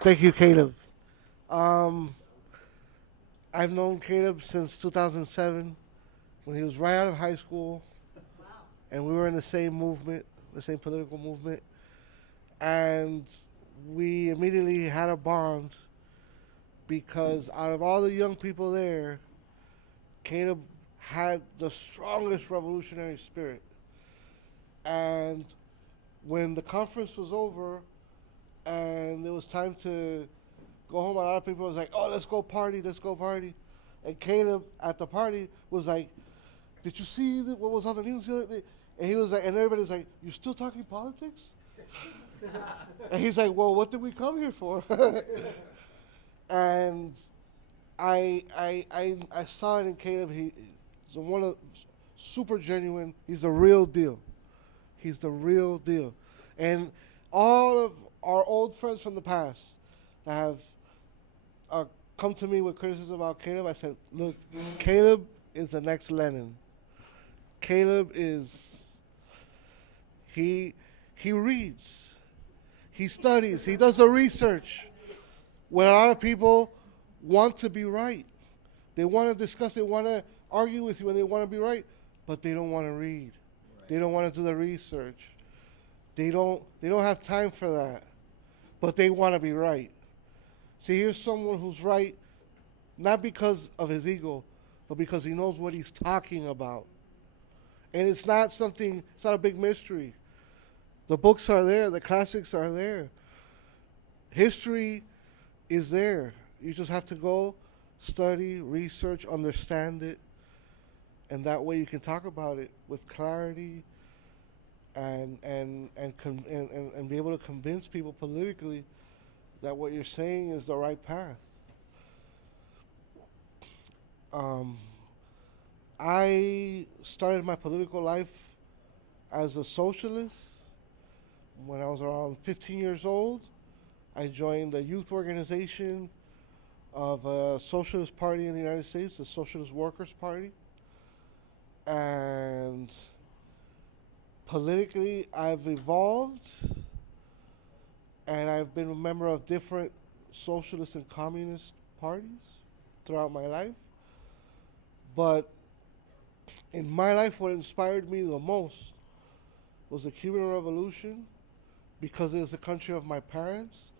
Thank you, Caleb. Um, I've known Caleb since 2007 when he was right out of high school, and we were in the same movement, the same political movement, and we immediately had a bond because out of all the young people there, Caleb had the strongest revolutionary spirit. And when the conference was over and it was time to go home, a lot of people was like, "Oh, let's go party, let's go party." And Caleb at the party was like, "Did you see what was on the news the other day?" And he was like, and everybody's like, "You still talking politics?" And he's like, "Well, what did we come here for?" And I saw it in Caleb. He's one of super genuine. He's a real deal. He's the real deal. And all of our old friends from the past that have come to me with criticism about Caleb, I said, look, Caleb is the next Lenin. Caleb is, he reads, he studies, he does the research. When a lot of people want to be right, they want to discuss, they want to argue with you, and they want to be right, but they don't want to read. They don't want to do the research. They don't have time for that. But they want to be right. See, here's someone who's right, not because of his ego, but because he knows what he's talking about. And it's not a big mystery. The books are there, the classics are there. History is there. You just have to go, study, research, understand it, and that way you can talk about it with clarity and be able to convince people politically that what you're saying is the right path. I started my political life as a socialist. When I was around 15 years old, I joined a youth organization of a socialist party in the United States, the Socialist Workers' Party. And politically, I've evolved, and I've been a member of different socialist and communist parties throughout my life. But in my life, what inspired me the most was the Cuban Revolution, because it was the country of my parents,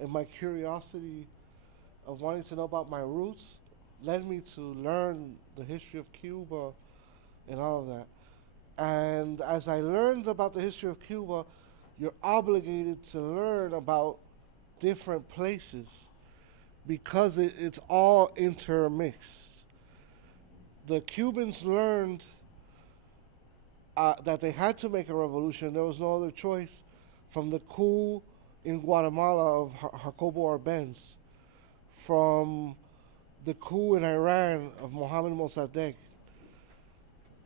and my curiosity of wanting to know about my roots led me to learn the history of Cuba and all of that. And as I learned about the history of Cuba, you're obligated to learn about different places because it's all intermixed. The Cubans learned that they had to make a revolution. There was no other choice from the coup in Guatemala of Jacobo Arbenz, from the coup in Iran of Mohammad Mossadegh.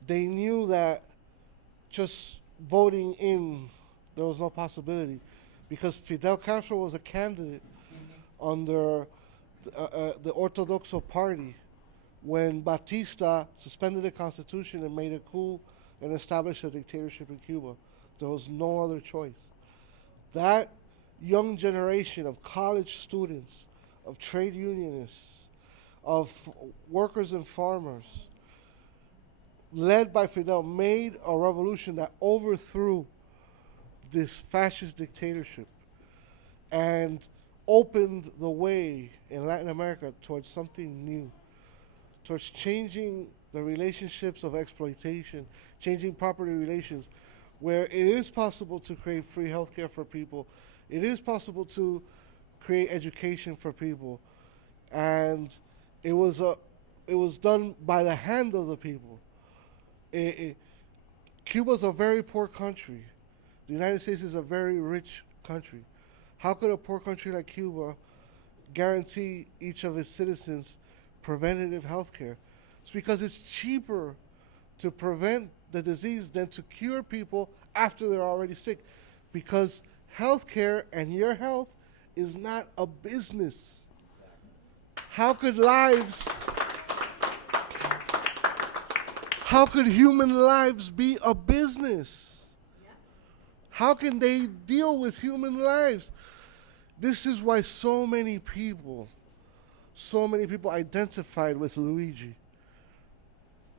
They knew that just voting in, there was no possibility, because Fidel Castro was a candidate under the Ortodoxo Party when Batista suspended the Constitution and made a coup and established a dictatorship in Cuba. There was no other choice. That young generation of college students, of trade unionists, of workers and farmers, led by Fidel, made a revolution that overthrew this fascist dictatorship and opened the way in Latin America towards something new, towards changing the relationships of exploitation, changing property relations, where it is possible to create free healthcare for people. It is possible to create education for people. And it was done by the hand of the people. Cuba's a very poor country. The United States is a very rich country. How could a poor country like Cuba guarantee each of its citizens preventative health care? It's because it's cheaper to prevent the disease than to cure people after they're already sick. Because health care and your health is not a business. How could human lives be a business? How can they deal with human lives? This is why so many people identified with Luigi.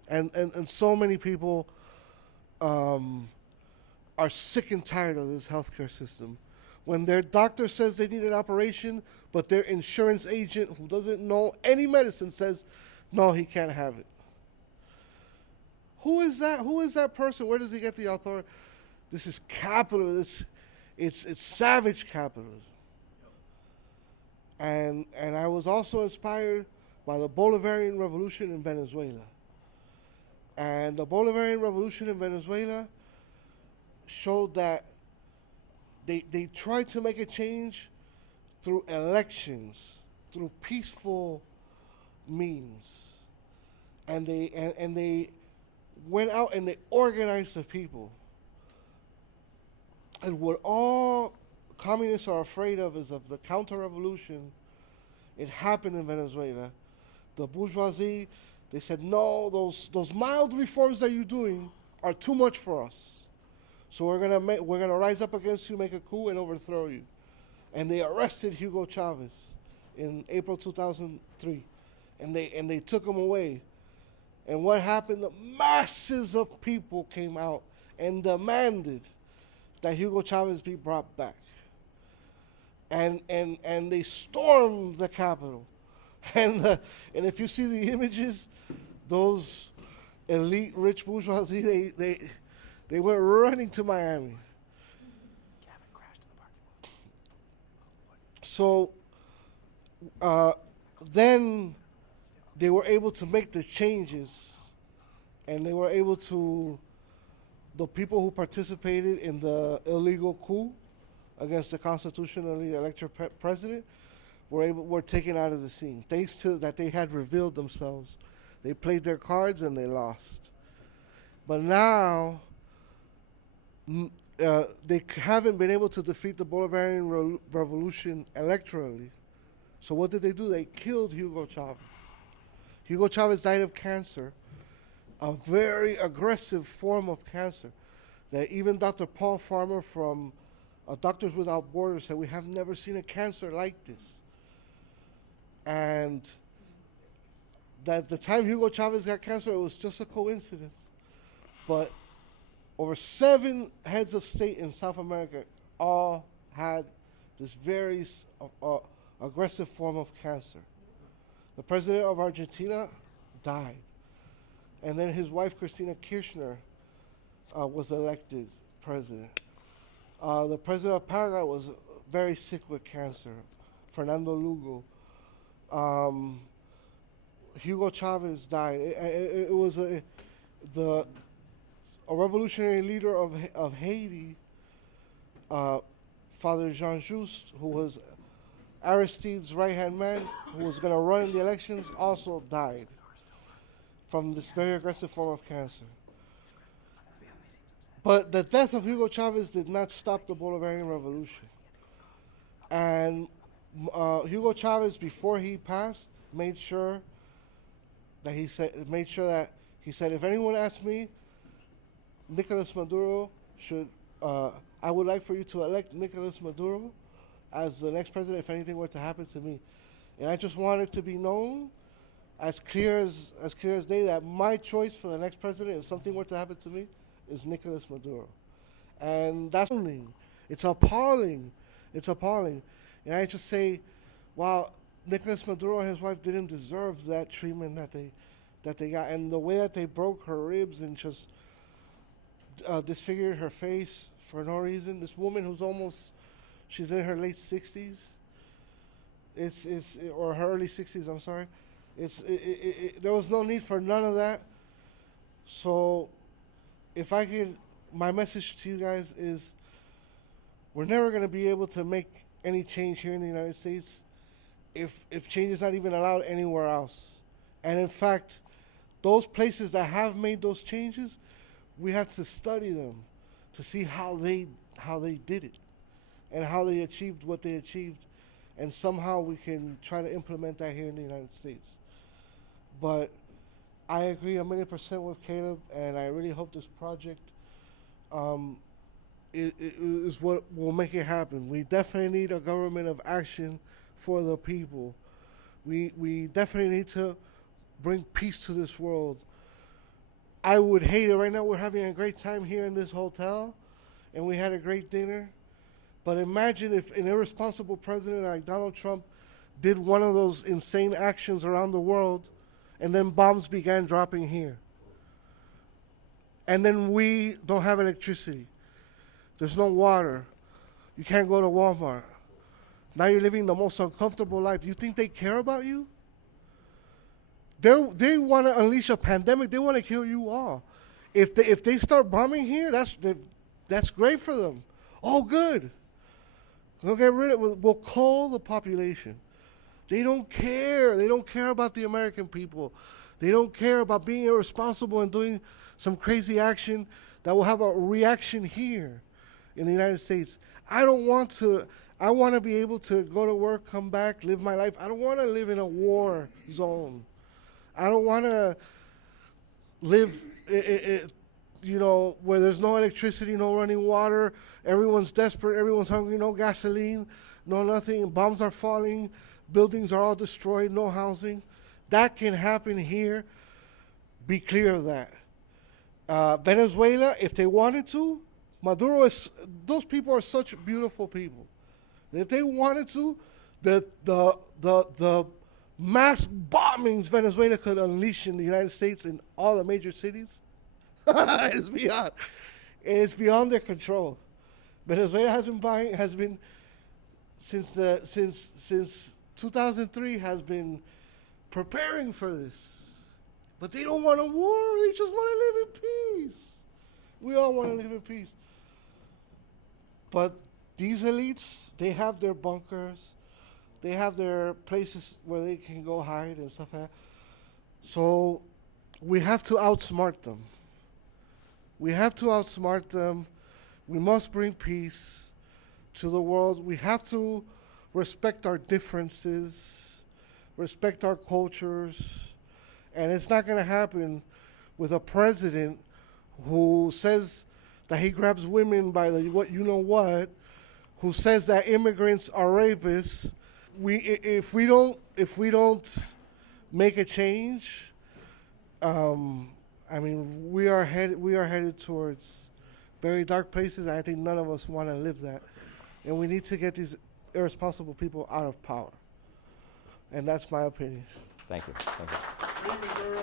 And so many people are sick and tired of this healthcare system. When their doctor says they need an operation, but their insurance agent who doesn't know any medicine says, no, he can't have it. Who is that? Who is that person? Where does he get the authority? This is capitalism. It's savage capitalism. And I was also inspired by the Bolivarian revolution in Venezuela. And the Bolivarian revolution in Venezuela showed that they tried to make a change through elections, through peaceful means. And they went out and they organized the people. And what all communists are afraid of is of the counter-revolution. It happened in Venezuela. The bourgeoisie, they said, no, those mild reforms that you're doing are too much for us. So we're gonna rise up against you, make a coup, and overthrow you. And they arrested Hugo Chavez in April 2003, and they took him away. And what happened? The masses of people came out and demanded that Hugo Chavez be brought back. And they stormed the Capitol. And if you see the images, those elite rich bourgeoisie, they went running to Miami. So then they were able to make the changes, and they were able to, the people who participated in the illegal coup against the constitutionally elected president were taken out of the scene, thanks to that they had revealed themselves. They played their cards and they lost. But now they haven't been able to defeat the Bolivarian revolution electorally. So what did they do? They killed Hugo Chavez. Hugo Chavez died of cancer, a very aggressive form of cancer that even Dr. Paul Farmer from Doctors Without Borders said, we have never seen a cancer like this. And that the time Hugo Chavez got cancer, it was just a coincidence. But over 7 heads of state in South America all had this very aggressive form of cancer. The president of Argentina died. And then his wife, Cristina Kirchner, was elected president. The president of Paraguay was very sick with cancer, Fernando Lugo. Hugo Chavez died. It was a revolutionary leader of Haiti, Father Jean Just, who was Aristide's right-hand man, who was going to run in the elections, also died from this very aggressive form of cancer. But the death of Hugo Chavez did not stop the Bolivarian Revolution. And Hugo Chavez, before he passed, made sure that he said, if anyone asks me, Nicolas Maduro should, I would like for you to elect Nicolas Maduro as the next president if anything were to happen to me. And I just want it to be known as clear as day that my choice for the next president, if something were to happen to me, is Nicolas Maduro. And that's appalling. It's appalling. It's appalling. And I just say, wow, Nicolas Maduro and his wife didn't deserve that treatment that they got. And the way that they broke her ribs and just disfigured her face for no reason. This woman who's she's in her late 60s. Or her early 60s, I'm sorry. There was no need for none of that. So my message to you guys is, we're never going to be able to make any change here in the United States if change is not even allowed anywhere else. And in fact, those places that have made those changes, we have to study them to see how they did it and how they achieved what they achieved. And somehow we can try to implement that here in the United States. But I agree 1,000,000% with Caleb, and I really hope this project is what will make it happen. We definitely need a government of action for the people. We definitely need to bring peace to this world. I would hate it. Right now we're having a great time here in this hotel, and we had a great dinner. But imagine if an irresponsible president like Donald Trump did one of those insane actions around the world, and then bombs began dropping here. And then we don't have electricity. There's no water. You can't go to Walmart. Now you're living the most uncomfortable life. You think they care about you? They want to unleash a pandemic. They want to kill you all. If they start bombing here, that's great for them. Oh, good. We'll get rid of it. We'll cull the population. They don't care. They don't care about the American people. They don't care about being irresponsible and doing some crazy action that will have a reaction here in the United States. I want to be able to go to work, come back, live my life. I don't want to live in a war zone. I don't want to live, where there's no electricity, no running water, everyone's desperate, everyone's hungry, no gasoline, no nothing, bombs are falling, buildings are all destroyed, no housing. That can happen here. Be clear of that. Venezuela, if they wanted to, those people are such beautiful people. If they wanted to, the mass bombings Venezuela could unleash in the United States in all the major cities, it's beyond their control. Venezuela has been since 2003 has been preparing for this, but they don't want a war. They just want to live in peace. We all want to live in peace, but these elites, they have their bunkers, they have their places where they can go hide and stuff like that. So we have to outsmart them. We have to outsmart them. We must bring peace to the world. We have to respect our differences, respect our cultures, and it's not going to happen with a president who says that he grabs women by the what, who says that immigrants are rapists. If we don't make a change, we are headed towards very dark places. And I think none of us want to live that, and we need to get these irresponsible people out of power. And that's my opinion. Thank you. Thank you.